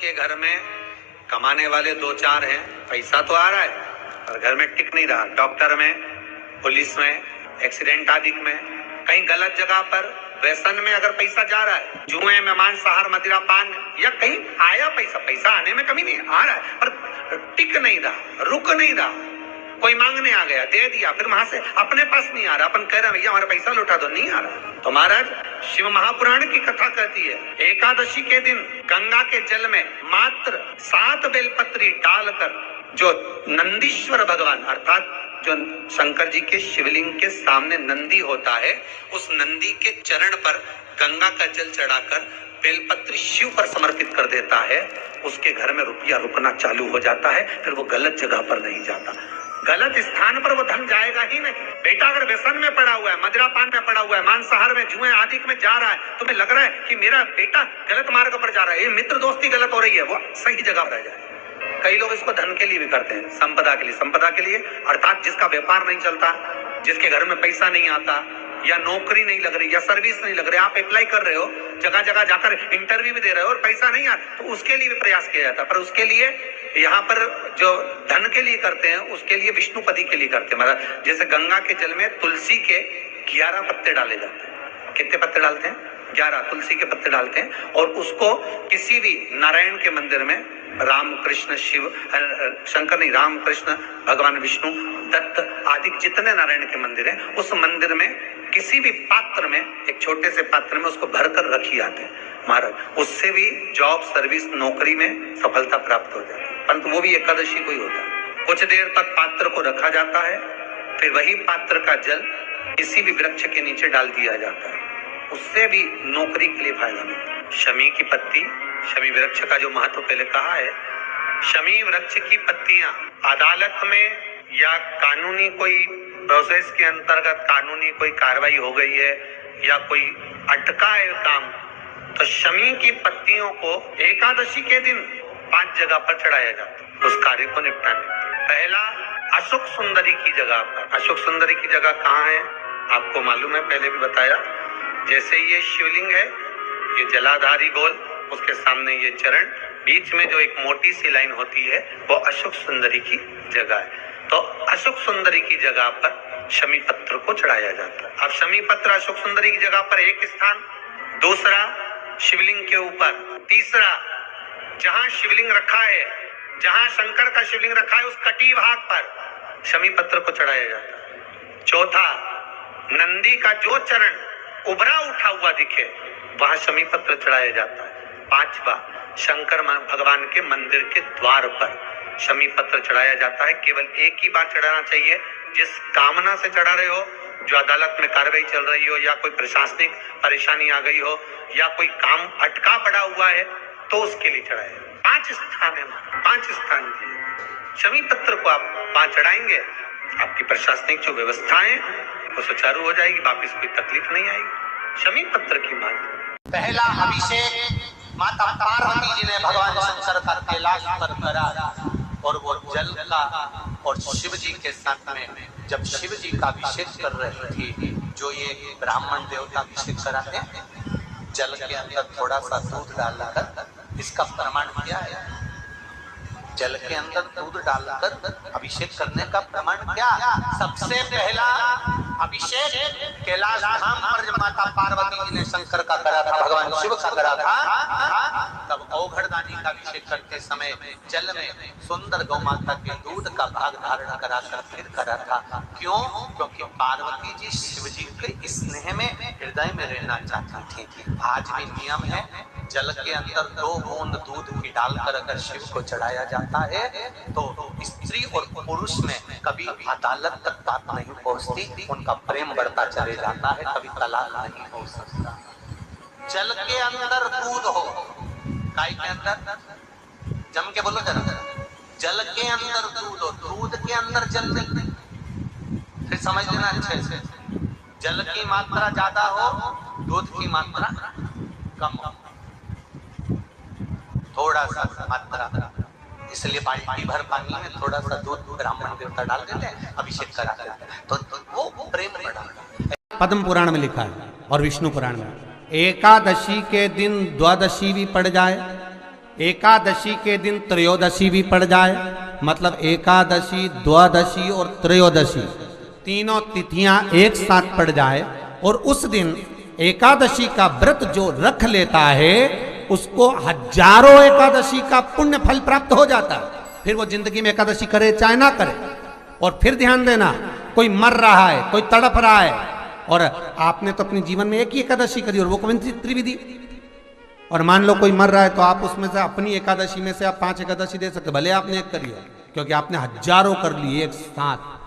जिसके घर में कमाने वाले दो चार हैं, पैसा तो आ रहा है पर घर में टिक नहीं रहा, डॉक्टर में, पुलिस में, एक्सीडेंट आदि में, कहीं गलत जगह पर, व्यसन में अगर पैसा जा रहा है, जुए में, मांसाहार, मदिरा पान, या कहीं आया पैसा आने में कमी नहीं, आ रहा है पर टिक नहीं रहा, रुक नहीं रहा, कोई मांगने आ गया, दे दिया, फिर वहां से अपने पास नहीं आ रहा, अपन कह रहे हैं भैया हमारा पैसा लौटा दो, नहीं आ रहा। तो महाराज शिव महापुराण की कथा कहती है, एकादशी के दिन गंगा के जल में मात्र 7 बेलपत्री डालकर जो नंदीश्वर भगवान अर्थात जो शंकर जी के शिवलिंग के सामने नंदी होता है, उस नंदी के चरण पर गंगा का जल चढ़ाकर बेलपत्री शिव पर समर्पित कर देता है, उसके घर में रुपया रुकना चालू हो जाता है, फिर वो गलत जगह पर नहीं जाता, गलत स्थान पर वो धन जाएगा ही नहीं। बेटा अगर व्यसन में पड़ा हुआ है, मदिरा पान में पड़ा हुआ है, मांसाहार में, जुए आदि में जा रहा है, तुम्हें लग रहा है कि मेरा बेटा गलत मार्ग पर जा रहा है, ये मित्र दोस्ती गलत हो रही है, वो सही जगह पर जाए। कई लोग इसको धन के लिए भी करते हैं, संपदा के लिए अर्थात जिसका व्यापार नहीं चलता, जिसके घर में पैसा नहीं आता, या नौकरी नहीं लग रही, या सर्विस नहीं लग रही, आप अप्लाई कर रहे हो, जगह जगह जाकर इंटरव्यू भी दे रहे हो और पैसा नहीं आता, तो उसके लिए भी प्रयास किया जाता है। पर उसके लिए यहाँ पर जो धन के लिए करते हैं, उसके लिए विष्णुपदी के लिए करते हैं। मतलब जैसे गंगा के जल में तुलसी के 11 पत्ते डाले जाते हैं। कितने पत्ते डालते हैं? 11 तुलसी के पत्ते डालते हैं, और उसको किसी भी नारायण के मंदिर में, राम कृष्ण शिव शंकर नहीं, राम कृष्ण भगवान विष्णु दत्त आदि जितने नारायण के मंदिर हैं, उस मंदिर में किसी भी पात्र में, एक छोटे से पात्र में उसको भरकर रखी जाते हैं महाराज, उससे भी जॉब, सर्विस, नौकरी में सफलता प्राप्त हो जाती है। परंतु वो भी एकादशी को ही होता है। कुछ देर तक पात्र को रखा जाता है, फिर वही पात्र का जल किसी भी वृक्ष के नीचे डाल दिया जाता है, उससे भी नौकरी के लिए फायदा मिलता है। शमी की पत्ती, शमी वृक्ष का जो महत्व पहले कहा है, शमी वृक्ष की पत्तियां अदालत में या कानूनी कोई प्रोसेस के अंतर्गत कानूनी कोई कार्रवाई हो गई है या कोई अटका है काम, तो शमी की पत्तियों को एकादशी के दिन 5 जगह पर चढ़ाया जाता है उस कार्य को निपटाने। पहला अशोक सुंदरी की जगह पर। अशोक सुंदरी की जगह कहाँ है आपको मालूम है, पहले भी बताया। जैसे ये शिवलिंग है, ये जलाधारी गोल, उसके सामने ये चरण, बीच में जो एक मोटी सी लाइन होती है वो अशोक सुंदरी की जगह है। तो अशोक सुंदरी की जगह पर शमी पत्र को चढ़ाया जाता है। अब शमी पत्र अशोक सुंदरी की जगह पर एक स्थान, दूसरा शिवलिंग के ऊपर, तीसरा जहां शिवलिंग रखा है, जहां शंकर का शिवलिंग रखा है, उस कटी भाग पर शमी पत्र को चढ़ाया जाता है। चौथा, नंदी का जो चरण उभरा उठा हुआ दिखे वहां शमी पत्र चढ़ाया जाता है। पांचवा, शंकर भगवान के मंदिर के द्वार पर शमी पत्र चढ़ाया जाता है। केवल एक ही बार चढ़ाना चाहिए, जिस कामना से चढ़ा रहे हो, जो अदालत में कार्रवाई चल रही हो, या कोई प्रशासनिक परेशानी आ गई हो, या कोई काम अटका पड़ा हुआ है, तो उसके लिए चढ़ाए। 5 स्थान है, 5 स्थान की शमी पत्र को आप 5 चढ़ाएंगे, आपकी प्रशासनिक जो व्यवस्थाएं वो सुचारू हो जाएगी, वापिस कोई तकलीफ नहीं आएगी। शमी पत्र की बात। पहला अभिषेक माता पार्वती जी ने भगवान शंकर का कैलाश पर करा, और वो जल का, और शिव जी के साथ में जब शिव जी का अभिषेक कर रही थी, जो ये ब्राह्मण देवता अभिषेक कराते हैं, जल के अंदर थोड़ा सा दूध डालकर, इसका प्रमाण क्या है? जल के अंदर दूध डालकर अभिषेक करने का प्रमाण क्या? सबसे पहला अभिषेक कैलाश धाम पर जब माता पार्वती जी ने शंकर का करा था, भगवान शिव का करा था, तब औघड़दानी का अभिषेक करते समय जल में सुंदर गौ माता के दूध का भाग धारण कराकर फिर करा था। क्यों? क्योंकि पार्वती जी शिव जी के स्नेह में, हृदय में रहना चाहती थी। आज भी नियम है, जल के अंदर 2 बूंद दूध की डालकर अगर शिव को चढ़ाया जाता है तो स्त्री और पुरुष में कभी अदालत तक बात नहीं पहुंचती, उनका प्रेम बढ़ता चले जाता है, कभी तलाक नहीं हो सकता। जल के अंदर दूध हो, गाय के अंदर, जम के बोलो जरा, जल के अंदर दूध हो, दूध के अंदर जल, फिर समझ लेना अच्छे से। जल की मात्रा ज्यादा हो, दूध की मात्रा कम हो, थोड़ा सा मात्रा, इसलिए बाल्टी भर पानी में थोड़ा सा दूध ब्राह्मण देवता डाल देते हैं, अभिषेक करा देते हैं, तो वो प्रेम बढ़ा। पद्म पुराण में लिखा है और विष्णु पुराण में, एकादशी के दिन द्वादशी भी पड़ जाए एकादशी के दिन त्रयोदशी भी पड़ जाए, मतलब एकादशी, द्वादशी और त्रयोदशी तीनों तिथियां एक साथ पड़ जाए, और उस दिन एकादशी का व्रत जो रख लेता है उसको हजारों एकादशी का पुण्य फल प्राप्त हो जाता है। फिर वो जिंदगी में एकादशी करे चाहे ना करे। और फिर ध्यान देना, कोई मर रहा है, कोई तड़प रहा है, और आपने तो अपने जीवन में एक ही एकादशी करी और वो कौन सी त्रिविधि, और मान लो कोई मर रहा है तो आप उसमें से अपनी एकादशी में से आप 5 एकादशी दे सकते, भले आपने एक करी हो, क्योंकि आपने हजारों कर ली एक साथ।